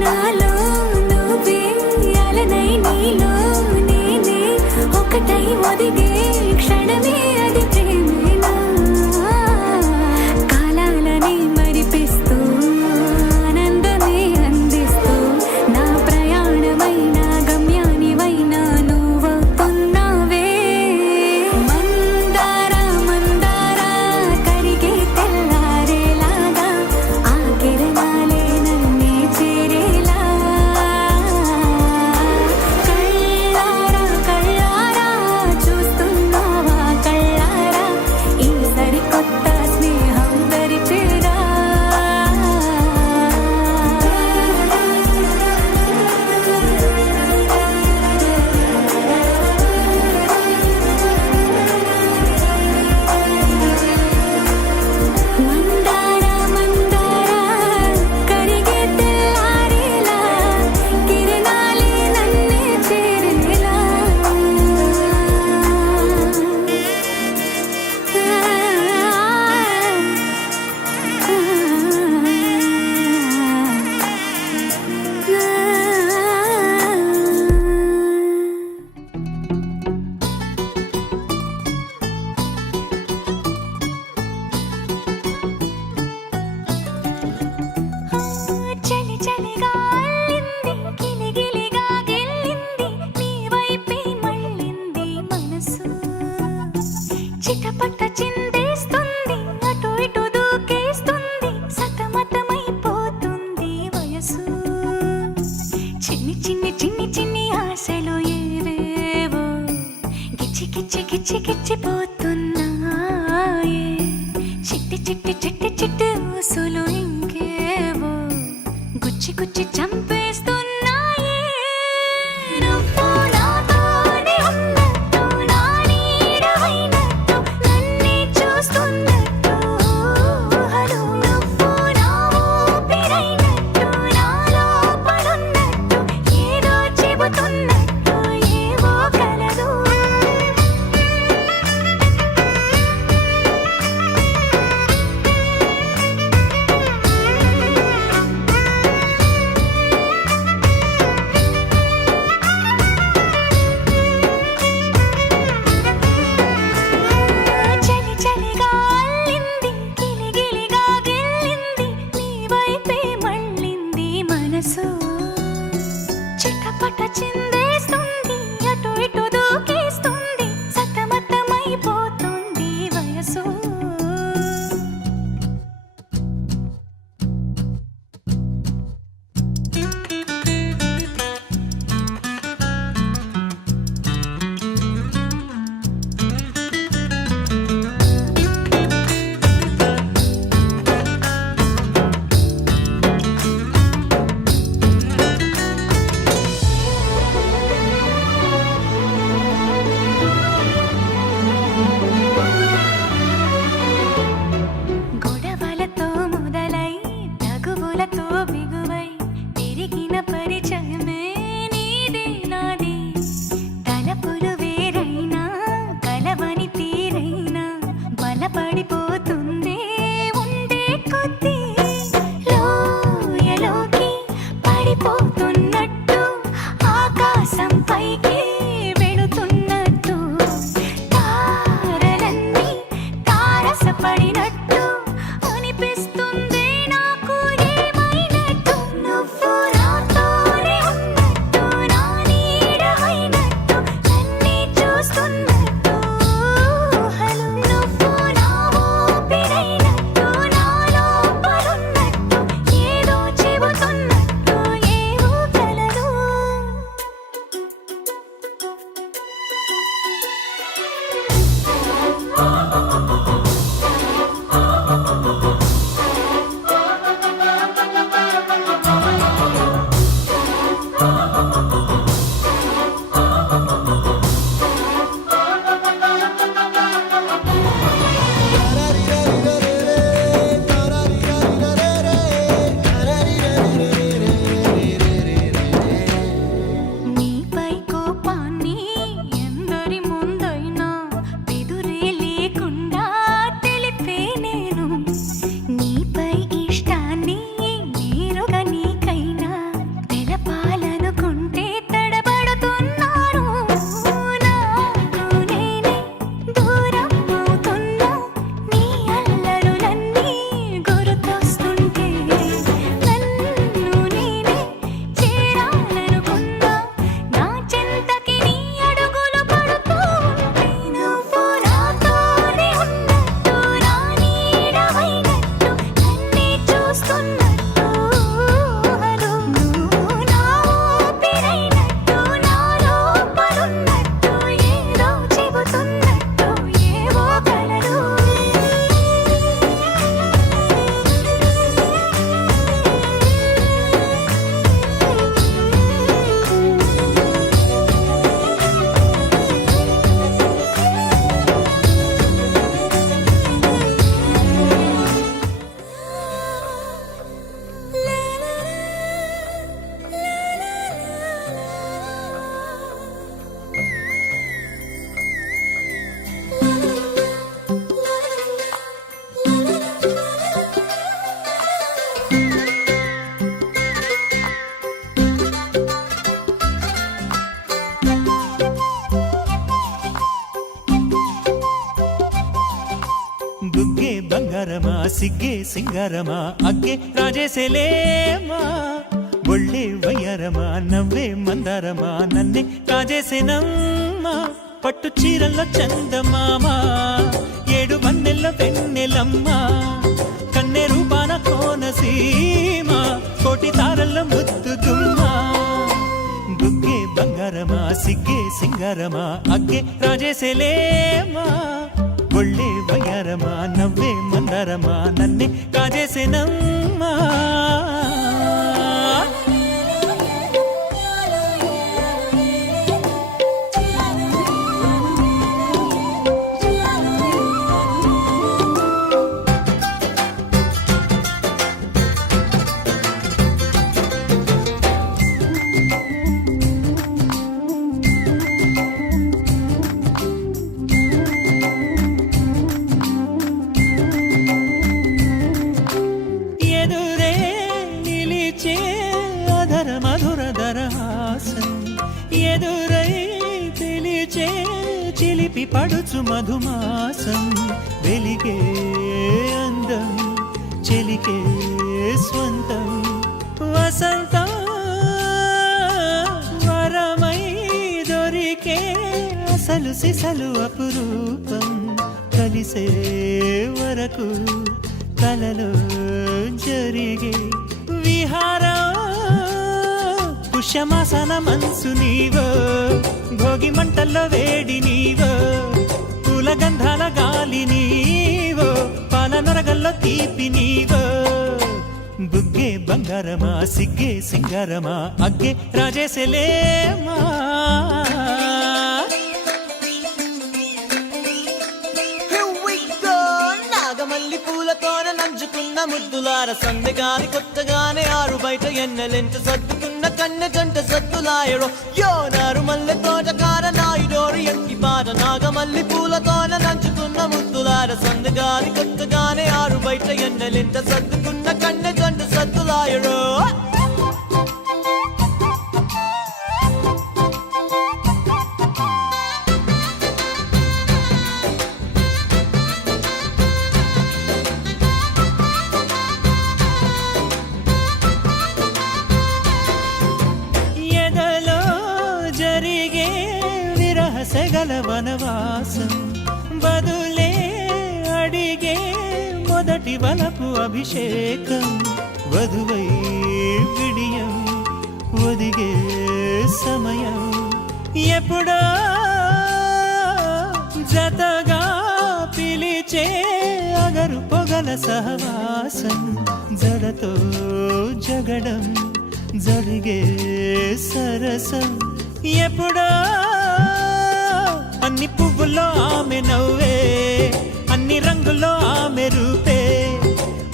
నాలో నువ్వే అలనై నీలో నేనే ఒకటై ఒదిగే క్షణమే అది ప్రేమేనా కాలాలని మరిపిస్తూ ఆనందమే అందిస్తూ నా ప్రయాణమైన గమ్యానివైన నువ్వవుతున్నావే మందార మందార కరిగే తెల్లారేలాగా ఆ కిరణాలే నన్నే చేరేలా కళ్ళారా కళ్ళారా చూస్తున్నావా కళ్ళారా ఈ సరికొత్త స్నేహం దరిచేరా మందార మందార కరిగే తెల్లారేలా కిరణాలే నన్నే చేరేలా చలి చలిగా అల్లింది గిలిగిలిగా గెల్లింది నీ వైపే మళ్ళింది మనసు చిటపట చిందేస్తుంది అటు ఇటు దూకేస్తుంది సతమతమైపోతుంది వయసు చిన్ని చిన్ని చిన్ని చిన్ని ఆశలు ఏవేవో గిచ్చి గిచ్చి గిచ్చి గిచ్చిపోతున్నాయే చిట్టి చిట్టి చిట్టి చిట్టి ఊసులు ఇంకేవో గుచ్చి గుచ్చి చంపేస్తున్నాయే నువ్వు నాతోనే ఉన్నట్టు నా నీడవైనట్టు నన్నే చూస్తున్నట్టు ఊహలు నువ్వు నా ఊపిరైనట్టు నా లోపలున్నట్టు ఏదో చెబుతున్నట్టు ఏవో కలదు చలి చలిగా అల్లింది గిలిగిలిగా గెల్లింది నీ వైపే మళ్ళింది మనసు చిటపట చిందేస్తుంది అటు ఇటు దూకేస్తుంది సతమతమైపోతుంది వయసు గొడవలతో మొదలై తగువులతో బిగువై పెరిగిన పరిచయమే నీదే నాది తలపులు వేరైనా కలవని తీరైనా బలపడిపోతుందే ఉండే కొద్దీ లోయలోకి పడిపోతున్నట్టు ఆకాశం పైకి వెళుతున్నట్టు తారలన్నీ తారసపడినట్టు అనిపిస్తుంది నాకు ఏమైనట్టు నువ్వు నాతోనే ఉన్నట్టు నా నీడవైనట్టు నన్నే చూస్తున్నట్టు ఊహలు నువ్వు నా ఊపిరైనట్టు నా లోపలున్నట్టు ఏదో చెబుతున్నట్టు ఏవో సిగ్గే సింగారమా అగ్గే రాజేసేలేమా ఒళ్ళే వయ్యారమా నవ్వే మందారమా నన్నే కాజేసేనమ్మా పట్టు చీరల్లో చందమామా ఏడు వన్నెల్ల వెన్నెలమ్మా కన్నె రూపాన కోనసీమా కోటి తారల్ల ముద్దుదుమ్మా బుగ్గే బంగారమా సిగ్గే సింగారమా అగ్గే రాజేసేలేమా ఒళ్ళే వయ్యారమా నవ్వే మందారమా నన్నే కాజేసేనమ్మా ఎదురే నిలిచే అధర మధుర దరహాసం ఎదురై పిలిచే చిలిపి పడుచు మధుమాసం వెలిగే అందం చెలికే స్వంతం వసంతం వరమై దొరికే అసలు సిసలు అపురూపం కలిసే వరకు కలలో జరిగే విహారం పుష్యమాసన మనసు నీవో భోగి మంటల్లో వేడి నీవో పూల గంధాల గాలి నీవో పాల నరగల్లో తీపి నీవో బుగ్గే బంగారమా సిగ్గే సింగారమా అగ్గే రాజేసేలేమా నాగమల్లి పూలతోన నంచుకున్న ముద్దులార సందగాని కొత్తగానే ఆరు బయట ఎన్నెలెంట సర్దుకున్న కన్నె జంట సద్దులాయడో యోనారు మల్లె తోటకార నాయుడోరు ఎంకి పాట నాగమల్లి పూలతోన నంచుకున్న ముద్దులార సందగాని కొత్తగానే ఆరు బయట ఎన్నెలెంట సర్దుకున్న కన్నె జంట సద్దులాయడో ఎదలో జరిగే విరహసగల వనవాసం బదులే అడిగే మొదటి వలపు అభిషేకం వధువై విడియం ఒదిగే సమయం ఎప్పుడో జతగా పిలిచే అగరు పొగల సహవాసం జడతో జగడం జరిగే సరసం ఎప్పుడో అన్ని పువ్వుల్లో ఆమె నవ్వే అన్ని రంగుల్లో ఆమె రూపే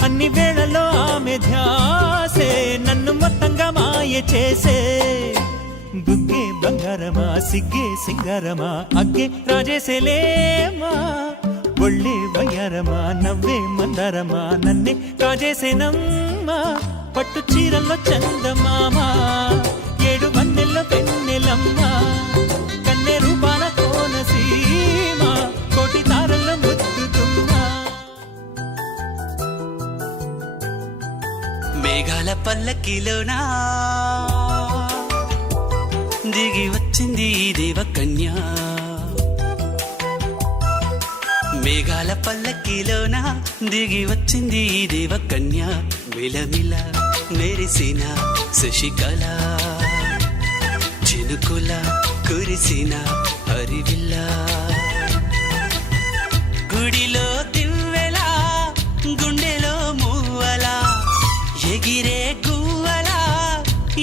అన్ని వేళలో ఆమె ధ్యాసే నన్ను మొత్తంగా మాయ చేసే బుగ్గే బంగారమా సిగ్గే సింగారమా అగ్గే రాజేసేలేమా ఒళ్ళే వయ్యారమా నవ్వే మందారమా నన్నే కాజేసేనమ్మా పట్టు చీరల్లో చందమామా ఏడు వన్నెల్లో వెన్నెలమ్మా కన్నె రూపాన కోనసీమా కోటి తారల్లో ముద్దుతుమ్మా మేఘాల పల్లకిలోనా దిగి వచ్చింది ఈ దేవకన్య మేఘాల పల్లకిలోన దిగి వచ్చింది ఈ దేవకన్య మిలమిల మెరిసిన శశికళ చినుకుల కురిసిన హరివిల్ల గుడిలో దివ్వెలా గుండెలో మూవలా ఎగిరే గువ్వలా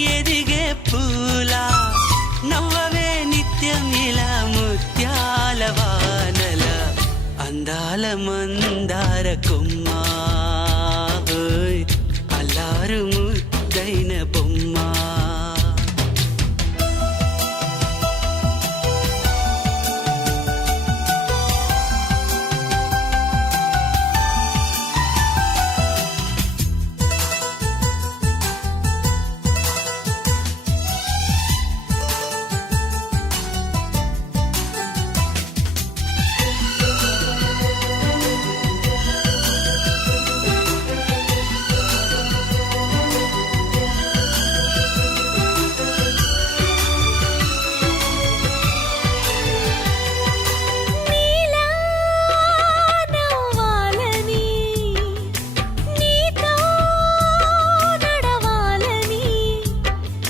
ఎదిగే పూలా నవ్వవే నిత్యం ఇలా ముత్యాల వానల అందాల మందార కొమ్మ ఓయ్ అల్లారు ముద్దైన బొమ్మ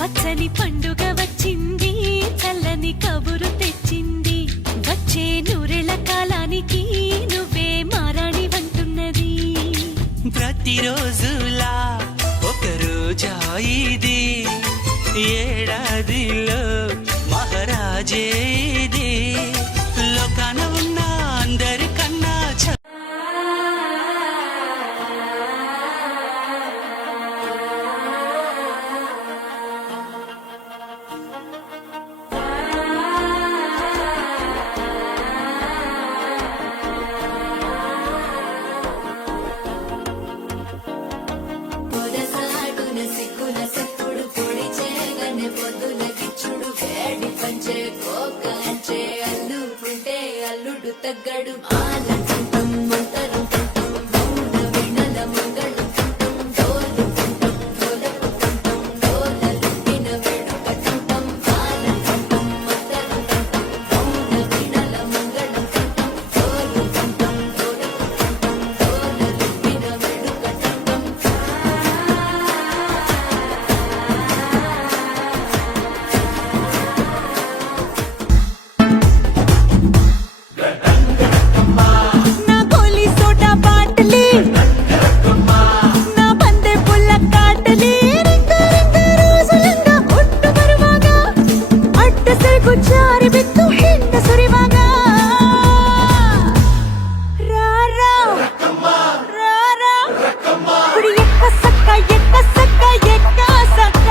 పచ్చని పండుగ వచ్చింది చల్లని కబురు తెచ్చింది వచ్చే నూరెళ్ళ కాలానికి నువ్వే మారాణి వంటున్నది ప్రతిరోజులా ఒక రోజా ఇది ఏడాదిలో మహారాజే ఇది లోకాన ఉన్న అందరికన్నా పొదసాటున సిగ్గుల సప్పుడు పొడి చేయగానే పొద్దుల గిచ్చుడు వేడి పంచే కోకంచే అల్లుకుంటే అల్లుడు తగ్గడు ఆనందం మంతరం కంఠం మౌన వినల మంగళం కంఠం డోలు కంఠం డోలకు కంఠం డోలలుట్టిన వేడుక కంఠం ఆనందం మంతరం కంఠం మౌన వినల మంగళం కంఠం డోలు కంఠం డోలకు కంఠం డోలలుట్టిన వేడుక కంఠం నా గోలి సోడా బాటలి నా బందే పుల్ల కాటలి రింగ రింగ రోజులంగా ఒట్టు బరువాగా అడ్డ సరుకు చారి బిత్తు ಹಿಂಡ సురివాగా రారా రారా కుడి ఎక్క సక్క ఎక్క సక్క ఎక్క సక్క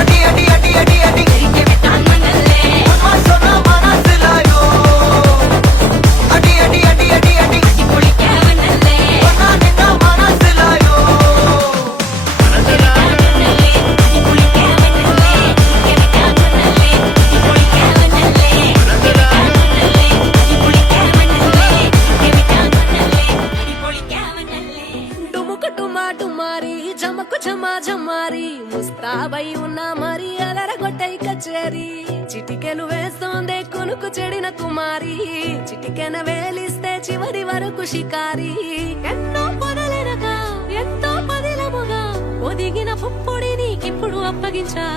అడి అడి అడి అడి అడి అమ్మా సోనా మనసులాయో అడి అడి అడి అడి అడి వనా నిన్న మనసులాయో డుముకు డుమా డుమారి జమకు జమా జమారి ముస్తాబై ఉన్నా మరి అలరగొట్టై కచేరి చిటికెలు వేస్తోందే కొనుకు చెడిన కుమారి చిటికెన వేలిస్తే చివరి వరకు షికారి ఎన్నో పొదలెనగా ఎంతో పదిలముగా ఒదిగిన పుప్పొడి నీకిప్పుడు అప్పగించా